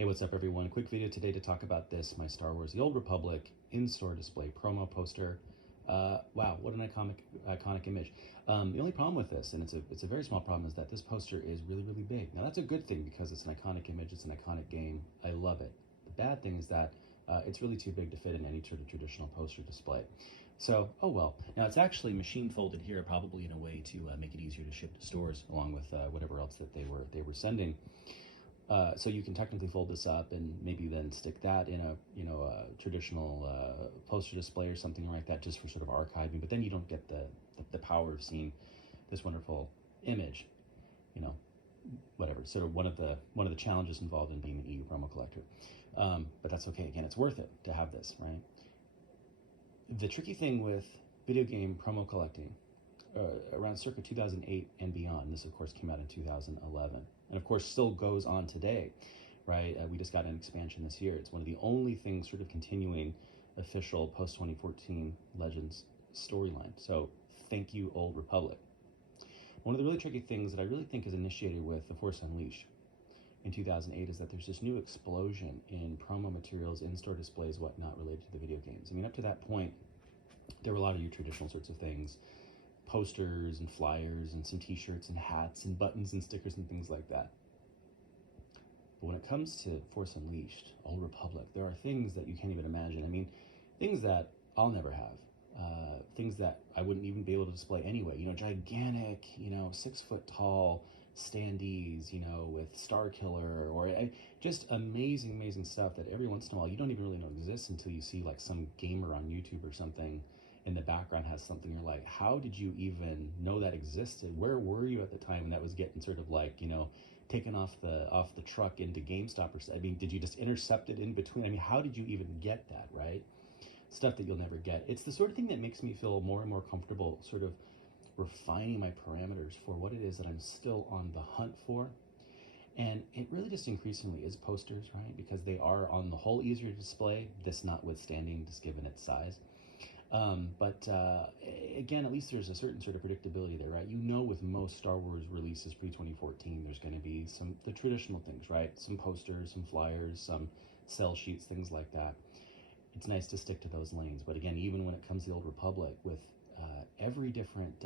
Hey, what's up everyone? Quick video today to talk about this, my Star Wars The Old Republic in-store display promo poster. Wow, what an iconic image. The only problem with this, and it's a very small problem, is that this poster is really, really big. Now that's a good thing because it's an iconic image, it's an iconic game. I love it. The bad thing is that it's really too big to fit in any sort of traditional poster display. So, oh well. Now it's actually machine folded here, probably in a way to make it easier to ship to stores, along with whatever else that they were sending. So you can technically fold this up and maybe then stick that in a traditional poster display or something like that, just for sort of archiving. But then you don't get the power of seeing this wonderful image. Whatever. Sort of one of the challenges involved in being an EU promo collector. But that's okay. Again, it's worth it to have this, right? The tricky thing with video game promo collecting, around circa 2008 and beyond, this of course came out in 2011, and of course still goes on today, right? We just got an expansion this year. It's one of the only things sort of continuing official post-2014 Legends storyline. So thank you, Old Republic. One of the really tricky things that I really think is initiated with The Force Unleashed in 2008 is that there's this new explosion in promo materials, in-store displays, whatnot, related to the video games. I mean, up to that point, there were a lot of your traditional sorts of things, posters and flyers and some t-shirts and hats and buttons and stickers and things like that. But when it comes to Force Unleashed, Old Republic, there are things that you can't even imagine. I mean, things that I'll never have. Things that I wouldn't even be able to display anyway. Gigantic, 6 foot tall standees, with Star Killer, or just amazing stuff that every once in a while you don't even really know exists until you see like some gamer on YouTube or something in the background has something. You're like, how did you even know that existed? Where were you at the time when that was getting sort of like, taken off the truck into GameStop? Or I mean, did you just intercept it in between? I mean, how did you even get that, right? Stuff that you'll never get. It's the sort of thing that makes me feel more and more comfortable sort of refining my parameters for what it is that I'm still on the hunt for. And it really just increasingly is posters, right? Because they are on the whole easier to display, this notwithstanding, just given its size. But again, at least there's a certain sort of predictability there, right? With most Star Wars releases pre-2014, there's going to be the traditional things, right? Some posters, some flyers, some sell sheets, things like that. It's nice to stick to those lanes. But again, even when it comes to the Old Republic, with every different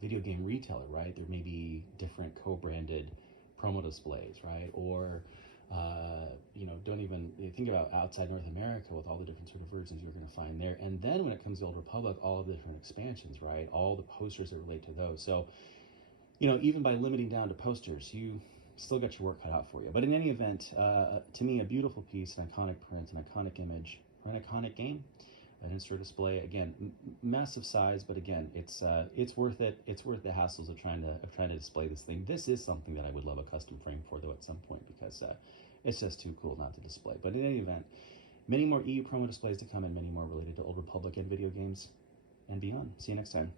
video game retailer, right? There may be different co-branded promo displays, right? Or don't even think about outside North America with all the different sort of versions you're going to find there. And then when it comes to Old Republic, all of the different expansions, right? All the posters that relate to those. So, even by limiting down to posters, you still got your work cut out for you. But in any event, to me, a beautiful piece, an iconic print, an iconic image, or an iconic game, an in-store display. Again, massive size, but again, it's worth it. It's worth the hassles of trying to display this thing. This is something that I would love a custom frame for, though, at some point, because it's just too cool not to display. But in any event, many more EU promo displays to come, and many more related to Old Republic and video games and beyond. See you next time.